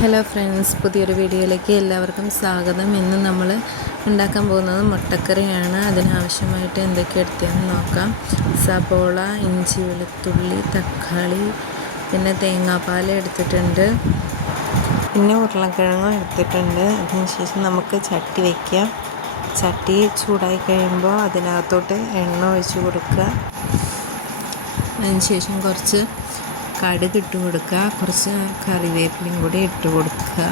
Hello friends, പുതിയൊരു വീഡിയോയിലേക്ക് എല്ലാവർക്കും സ്വാഗതം. ഇന്ന് നമ്മൾ ഉണ്ടാക്കാൻ പോകുന്നത് മുട്ടക്കറിയാണ്. അതിനാവശ്യമായിട്ട് എന്തൊക്കെ എടുത്തതെന്ന് നോക്കാം. സബോള, ഇഞ്ചി, വെളുത്തുള്ളി, തക്കാളി, പിന്നെ തേങ്ങാപ്പാൽ എടുത്തിട്ടുണ്ട്, പിന്നെ ഉരുളക്കിഴങ്ങും എടുത്തിട്ടുണ്ട്. അതിനുശേഷം നമുക്ക് ചട്ടി വയ്ക്കാം. ചട്ടി ചൂടായി കഴിയുമ്പോൾ അതിനകത്തോട്ട് എണ്ണ ഒഴിച്ച് കൊടുക്കുക. അതിനുശേഷം കുറച്ച് കടുക് ഇട്ട് കൊടുക്കുക, കുറച്ച് കറിവേപ്പിലയും കൂടി ഇട്ട് കൊടുക്കുക.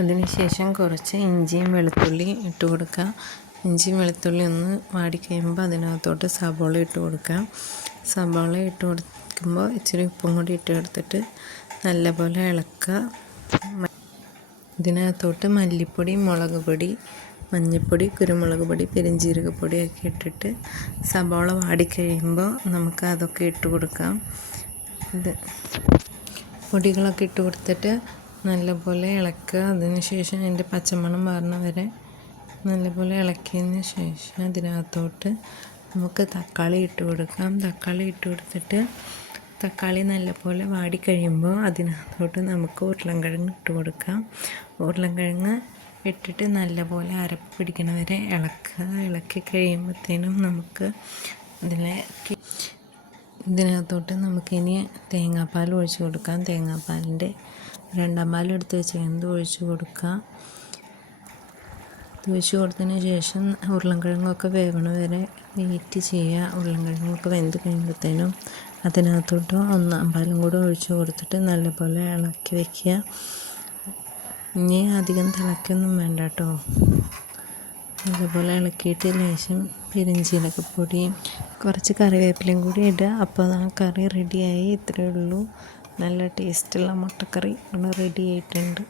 അതിനുശേഷം കുറച്ച് ഇഞ്ചിയും വെളുത്തുള്ളിയും ഇട്ട് കൊടുക്കുക. ഇഞ്ചിയും വെളുത്തുള്ളി ഒന്ന് വാടിക്കഴിയുമ്പോൾ അതിനകത്തോട്ട് സബോള ഇട്ട് കൊടുക്കുക. സബോള ഇട്ട് കൊടുക്കുമ്പോൾ ഇച്ചിരി ഉപ്പും കൂടി ഇട്ട് കൊടുത്തിട്ട് നല്ലപോലെ ഇളക്കുക. ഇതിനകത്തോട്ട് മല്ലിപ്പൊടി, മുളക് പൊടി, മഞ്ഞൾപ്പൊടി, കുരുമുളക് പൊടി, പെരുംജീരകപ്പൊടിയൊക്കെ ഇട്ടിട്ട് സബോള വാടിക്കഴിയുമ്പോൾ നമുക്ക് അതൊക്കെ ഇട്ട് കൊടുക്കാം. ഇത് പൊടികളൊക്കെ ഇട്ട് കൊടുത്തിട്ട് നല്ലപോലെ ഇളക്കുക. അതിനുശേഷം അതിൻ്റെ പച്ചമണം മാറുന്ന വരെ നല്ലപോലെ ഇളക്കിയതിന് ശേഷം അതിനകത്തോട്ട് നമുക്ക് തക്കാളി ഇട്ട് കൊടുക്കാം. തക്കാളി ഇട്ട് കൊടുത്തിട്ട് തക്കാളി നല്ലപോലെ വാടിക്കഴിയുമ്പോൾ അതിനകത്തോട്ട് നമുക്ക് ഉരുളൻകിഴങ്ങ് ഇട്ട് കൊടുക്കാം. ഉരുളൻകിഴങ്ങ് ഇട്ടിട്ട് നല്ലപോലെ അരപ്പ് പിടിക്കണ വരെ ഇളക്കുക. ഇളക്കി കഴിയുമ്പോഴത്തേനും നമുക്ക് ഇതിനകത്തോട്ട് നമുക്കിനി തേങ്ങാപ്പാൽ ഒഴിച്ച് കൊടുക്കാം. തേങ്ങാപ്പാലിൻ്റെ 2 പാൽ എടുത്ത് വെച്ച് ഒഴിച്ച് കൊടുക്കാം. ഒഴിച്ച് കൊടുത്തതിന് ശേഷം ഉരുളൻകിഴങ്ങൊക്കെ വേവണ വരെ വെയിറ്റ് ചെയ്യുക. ഉരുളൻകിഴങ്ങൊക്കെ വെന്ത് കഴിയുമ്പോഴത്തേനും അതിനകത്തോട്ട് 1 പാലും കൂടെ ഒഴിച്ച് കൊടുത്തിട്ട് നല്ലപോലെ ഇളക്കി വയ്ക്കുക. ഇനി അധികം തിളയ്ക്കൊന്നും വേണ്ട കേട്ടോ. അതുപോലെ ഇളക്കിയിട്ട് ലേശം പെരുംജീരകപ്പൊടിയും കുറച്ച് കറിവേപ്പിലയും കൂടി ഇടുക. അപ്പോൾ ആ കറി റെഡിയായി. ഇത്രയേ ഉള്ളൂ. നല്ല ടേസ്റ്റുള്ള മുട്ടക്കറി ഇവിടെ റെഡി ആയിട്ടുണ്ട്.